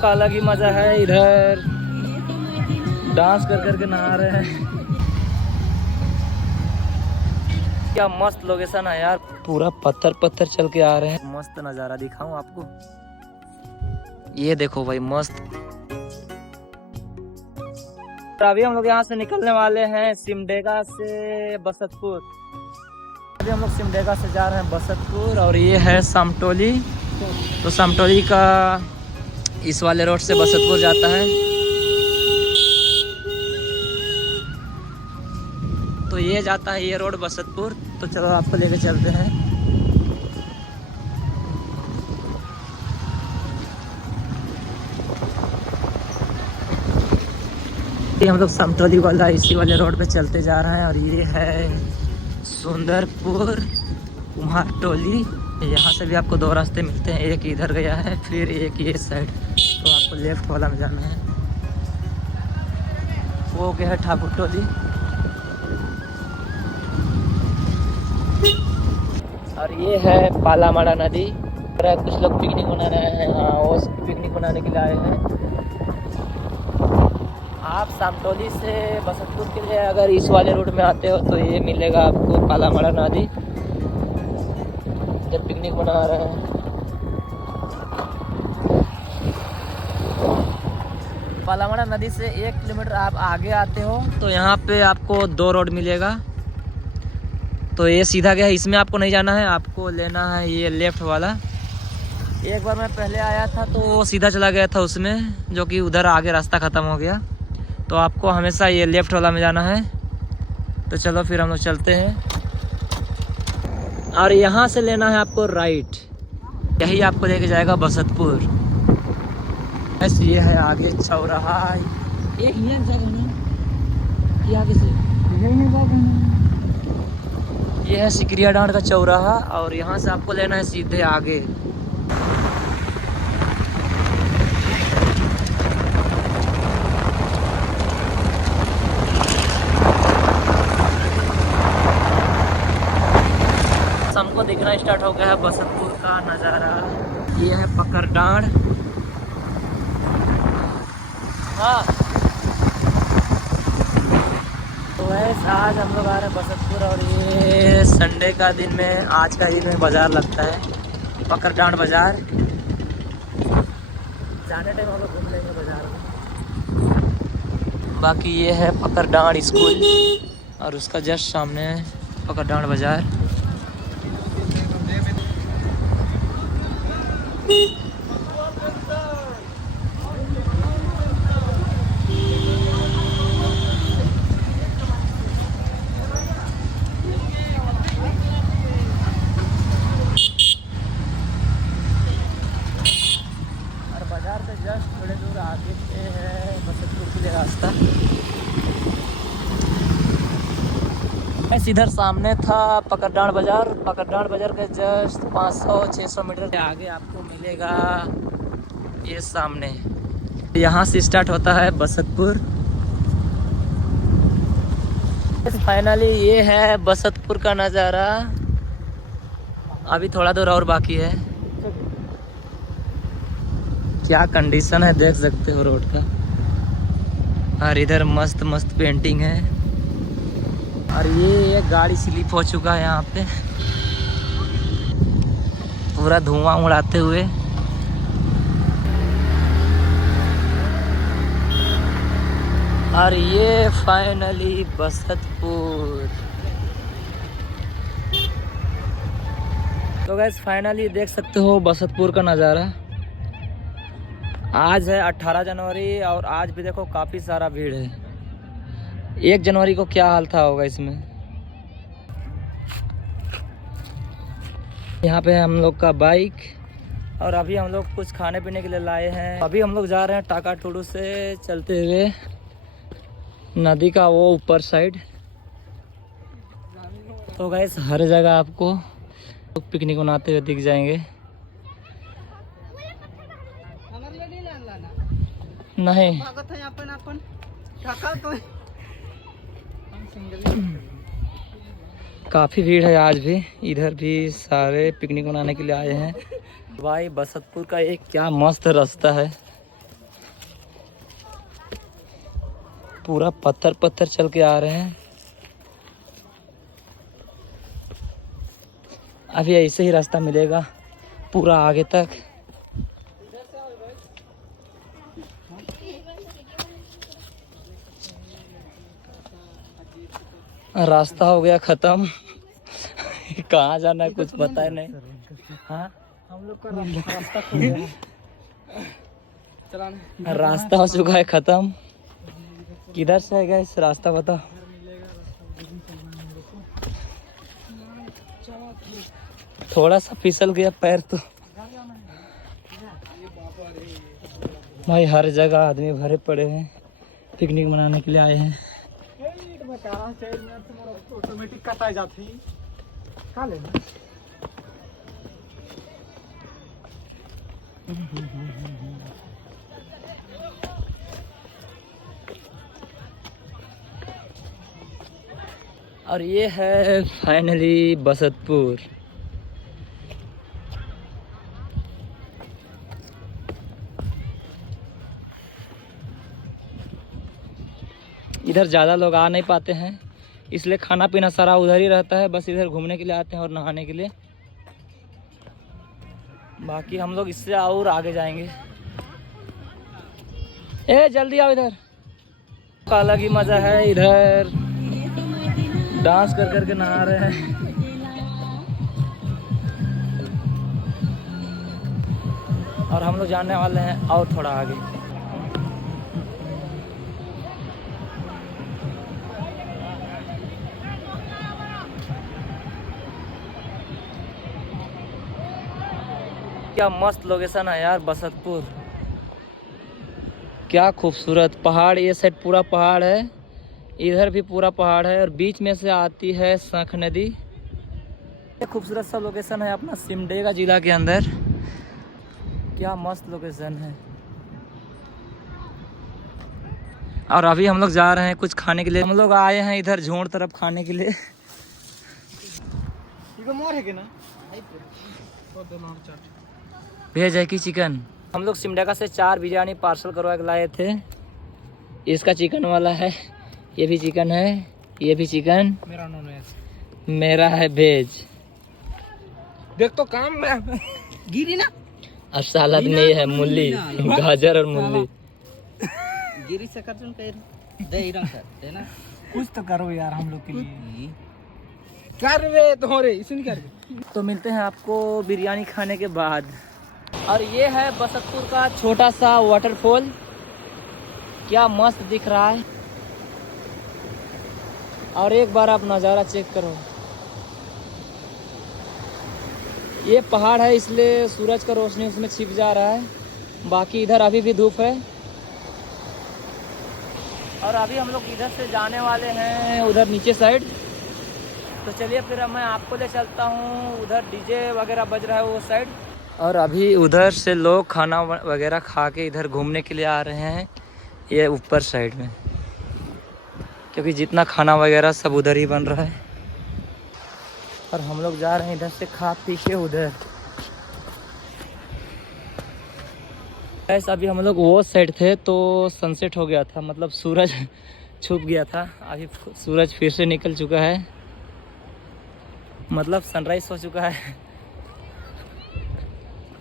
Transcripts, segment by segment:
का अलग ही मजा है। इधर डांस कर करके नहा रहे हैं। क्या मस्त लोकेशन है यार, पूरा पत्थर पत्थर चल के आ रहे हैं। मस्त नज़ारा दिखाऊं आपको, ये देखो भाई मस्त। अभी हम लोग यहाँ से निकलने वाले हैं सिमडेगा से बसतपुर। अभी हम लोग सिमडेगा से जा रहे हैं बसतपुर और ये है सामटोली। तो सामटोली का इस वाले रोड से बसतपुर जाता है। तो ये जाता है ये रोड बसतपुर। तो चलो आपको लेके चलते हैं। हम लोग सामटोली वाला इसी वाले रोड पे चलते जा रहे हैं और ये है सुंदरपुर कुम्हारटोली। यहाँ से भी आपको दो रास्ते मिलते हैं, एक इधर गया है फिर एक ये साइड। तो आपको लेफ्ट वाला में जाना है, वो क्या है ठाकुर टोली। और ये है पालामाड़ा नदी। कुछ लोग पिकनिक मना रहे हैं, हाँ वो पिकनिक मनाने के लिए आए हैं। आप सामटोली से बसतपुर के लिए अगर इस वाले रूट में आते हो तो ये मिलेगा आपको पालामाड़ा नदी, जब पिकनिक मना रहे हैं। पालामाड़ा नदी से 1 किलोमीटर आप आगे आते हो तो यहाँ पे आपको 2 रोड मिलेगा। तो ये सीधा गया है, इसमें आपको नहीं जाना है, आपको लेना है ये लेफ्ट वाला। एक बार मैं पहले आया था तो वो सीधा चला गया था उसमें, जो कि उधर आगे रास्ता ख़त्म हो गया। तो आपको हमेशा ये लेफ्ट वाला में जाना है। तो चलो फिर हम लोग चलते हैं। और यहाँ से लेना है आपको राइट, यही आपको लेके जाएगा बसतपुर। ऐसे ये है आगे चौराहा, एक ही जगह ना ये आगे से ये है सिकरिया डांड का चौराहा। और यहाँ से आपको लेना है सीधे आगे। हमको दिखना स्टार्ट हो गया है बसतपुर का नज़ारा। ये है पकड़ डांड। हाँ तो वैसे आज हम लोग आ रहे हैं बसतपुर और ये संडे का दिन में, आज का दिन में बाज़ार लगता है, पकड़ डांड बाज़ार। जाने टाइम हम लोग घूम लेंगे बाज़ार में। बाकी ये है पकड़ डांड स्कूल और उसका जस्ट सामने है पकड़ डांड बाज़ार। बाजार से जस्ट थोड़े दूर आगे पे है बसतपुर के लिए रास्ता। इधर सामने था पकड़डांड बाजार। पकड़डांड बाजार के जस्ट 500-600 मीटर के आगे आपको मिलेगा ये सामने। यहाँ से स्टार्ट होता है बसतपुर। फाइनली ये है बसतपुर का नज़ारा। अभी थोड़ा दूर और बाकी है। क्या कंडीशन है देख सकते हो रोड का। और इधर मस्त मस्त पेंटिंग है। और ये गाड़ी स्लिप हो चुका है यहाँ पे, पूरा धुआं उड़ाते हुए। और ये फाइनली बसतपुर। तो गाइस फाइनली देख सकते हो बसतपुर का नज़ारा। आज है 18 जनवरी और आज भी देखो काफ़ी सारा भीड़ है। 1 जनवरी को क्या हाल था होगा इसमें। यहाँ पे हम लोग का बाइक और अभी हम लोग कुछ खाने पीने के लिए लाए हैं। अभी हम लोग जा रहे हैं टाकाटोडू से चलते हुए नदी का वो ऊपर साइड। तो गाइस हर जगह आपको पिकनिक मनाते हुए दिख जाएंगे। नहीं काफ़ी भीड़ है आज भी। इधर भी सारे पिकनिक मनाने के लिए आए हैं। भाई बसतपुर का एक क्या मस्त रास्ता है। पूरा पत्थर पत्थर चल के आ रहे हैं। अभी ऐसे ही रास्ता मिलेगा पूरा आगे तक। रास्ता हो गया खत्म। कहाँ जाना है कुछ पता ही नहीं। हाँ हम लोग का रास्ता खुल गया। रास्ता हो चुका है खत्म। किधर से है गाइस रास्ता बताओ। थोड़ा सा फिसल गया पैर तो। भाई हर जगह आदमी भरे पड़े हैं, पिकनिक मनाने के लिए आए हैं। ऑटोमेटिक कटाई जाती खा लेना। और ये है फाइनली बसंतपुर। इधर ज़्यादा लोग आ नहीं पाते हैं, इसलिए खाना पीना सारा उधर ही रहता है। बस इधर घूमने के लिए आते हैं और नहाने के लिए। बाकी हम लोग इससे और आगे जाएंगे। ए जल्दी आओ इधर। का अलग ही मज़ा है। इधर डांस कर करके नहा रहे हैं। और हम लोग जाने वाले हैं और थोड़ा आगे। क्या मस्त लोकेशन है यार बसंतपुर। क्या खूबसूरत पहाड़। ये साइड पूरा पहाड़ है, इधर भी पूरा पहाड़ है और बीच में से आती है शंख नदी। ये खूबसूरत सा लोकेशन है अपना सिमडेगा जिला के अंदर। क्या मस्त लोकेशन है। और अभी हम लोग जा रहे हैं कुछ खाने के लिए। हम लोग आए हैं इधर झोड़ तरफ खाने के लिए। भेज है कि चिकन। हम लोग सिमडेगा से 4 बिरयानी पार्सल करवा के लाए थे। इसका चिकन वाला है, ये भी चिकन है, ये भी चिकन। मेरा नॉन वेज, मेरा है वेज। देख तो काम में गिरी ना। और सलाद में है मूली, गाजर और मूली। गिरी से कर दे ना कुछ तो करो यार हम लोग के लिए। कर वे तुम्हारे इसने कर। तो मिलते हैं आपको बिरयानी खाने के बाद। और ये है बसंतपुर का छोटा सा वाटरफॉल। क्या मस्त दिख रहा है। और एक बार आप नज़ारा चेक करो। ये पहाड़ है इसलिए सूरज का रोशनी उसमें छिप जा रहा है, बाकी इधर अभी भी धूप है। और अभी हम लोग इधर से जाने वाले हैं उधर नीचे साइड। तो चलिए फिर मैं आपको ले चलता हूँ। उधर डीजे वगैरह बज रहा है वो साइड। और अभी उधर से लोग खाना वगैरह खा के इधर घूमने के लिए आ रहे हैं, ये ऊपर साइड में, क्योंकि जितना खाना वगैरह सब उधर ही बन रहा है। और हम लोग जा रहे हैं इधर से खा पी के उधर। अभी हम लोग वो साइड थे तो सनसेट हो गया था, मतलब सूरज छुप गया था। अभी सूरज फिर से निकल चुका है, मतलब सनराइज हो चुका है।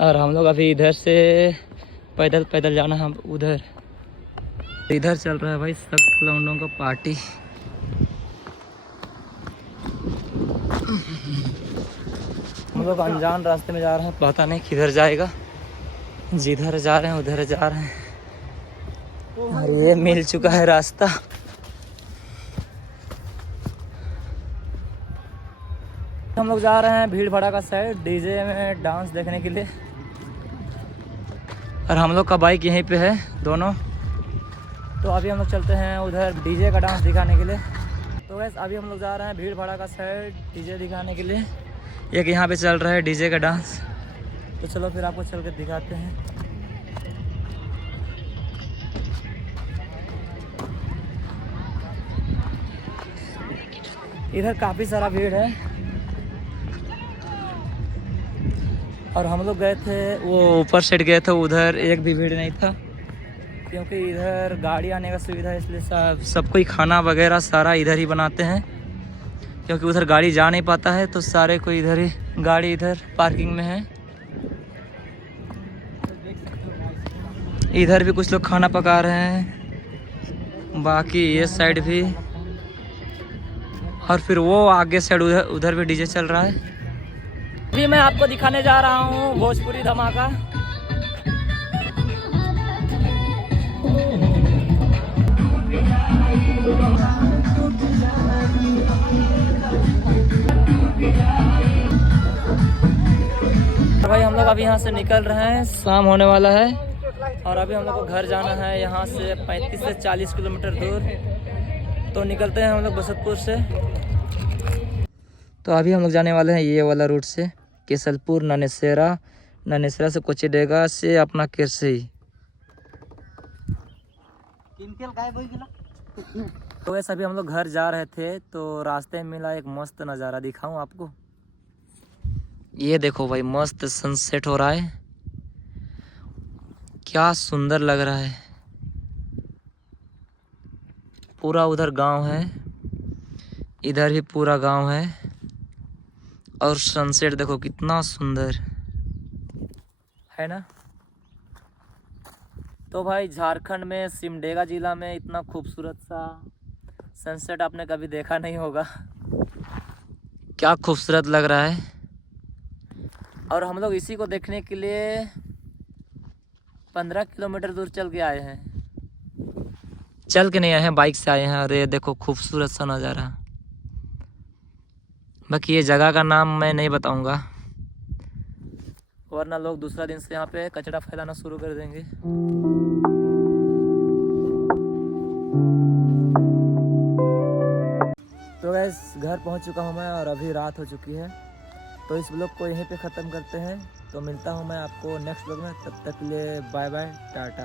और हम लोग अभी इधर से पैदल पैदल जाना है उधर। इधर चल रहा है भाई सख्त लौंडों का पार्टी। हम लोग अनजान रास्ते में जा रहे हैं, पता नहीं किधर जाएगा। जिधर जा रहे हैं उधर जा रहे हैं। और ये मिल चुका है रास्ता। हम लोग जा रहे हैं भीड़ भड़ाका साइड डीजे में डांस देखने के लिए। और हम लोग का बाइक यहीं पे है दोनों। तो अभी हम लोग चलते हैं उधर डीजे का डांस दिखाने के लिए। तो वैसे अभी हम लोग जा रहे हैं भीड़ भड़ाका साइड डीजे दिखाने के लिए। एक यहाँ पे चल रहा है डीजे का डांस। तो चलो फिर आपको चल कर दिखाते हैं। इधर काफ़ी सारा भीड़ है। और हम लोग गए थे वो ऊपर साइड गए थे, उधर एक भी भीड़ नहीं था। क्योंकि इधर गाड़ी आने का सुविधा है, इसलिए सब कोई खाना वगैरह सारा इधर ही बनाते हैं, क्योंकि उधर गाड़ी जा नहीं पाता है, तो सारे कोई इधर ही गाड़ी इधर पार्किंग में है। इधर भी कुछ लोग खाना पका रहे हैं, बाकी ये साइड भी, और फिर वो आगे साइड उधर भी डीजे चल रहा है। अभी मैं आपको दिखाने जा रहा हूँ भोजपुरी धमाका। भाई हम लोग अभी यहाँ से निकल रहे हैं, शाम होने वाला है और अभी हम लोग को घर जाना है। यहाँ से 35 से 40 किलोमीटर दूर। तो निकलते हैं हम लोग बसंतपुर से। तो अभी हम लोग जाने वाले हैं ये वाला रूट से, केसलपुर, ननेसरा, ननेसरा से कोचिडेगा से अपना किरसई। तो वैसे अभी हम लोग घर जा रहे थे, तो रास्ते में मिला एक मस्त नज़ारा, दिखाऊं आपको। ये देखो भाई, मस्त सनसेट हो रहा है, क्या सुंदर लग रहा है। पूरा उधर गांव है, इधर भी पूरा गांव है, और सनसेट देखो कितना सुंदर है ना। तो भाई झारखंड में सिमडेगा जिला में इतना खूबसूरत सा सनसेट आपने कभी देखा नहीं होगा। क्या खूबसूरत लग रहा है। और हम लोग इसी को देखने के लिए 15 किलोमीटर दूर चल के आए हैं। चल के नहीं आए हैं, बाइक से आए हैं। और ये देखो खूबसूरत सा नज़ारा। बाकी ये जगह का नाम मैं नहीं बताऊंगा, वरना लोग दूसरा दिन से यहाँ पे कचरा फैलाना शुरू कर देंगे। तो गैस घर पहुँच चुका हूँ मैं, और अभी रात हो चुकी है। तो इस ब्लॉग को यहीं पे ख़त्म करते हैं। तो मिलता हूँ मैं आपको नेक्स्ट ब्लॉग में, तब तक के लिए बाय बाय, टाटा।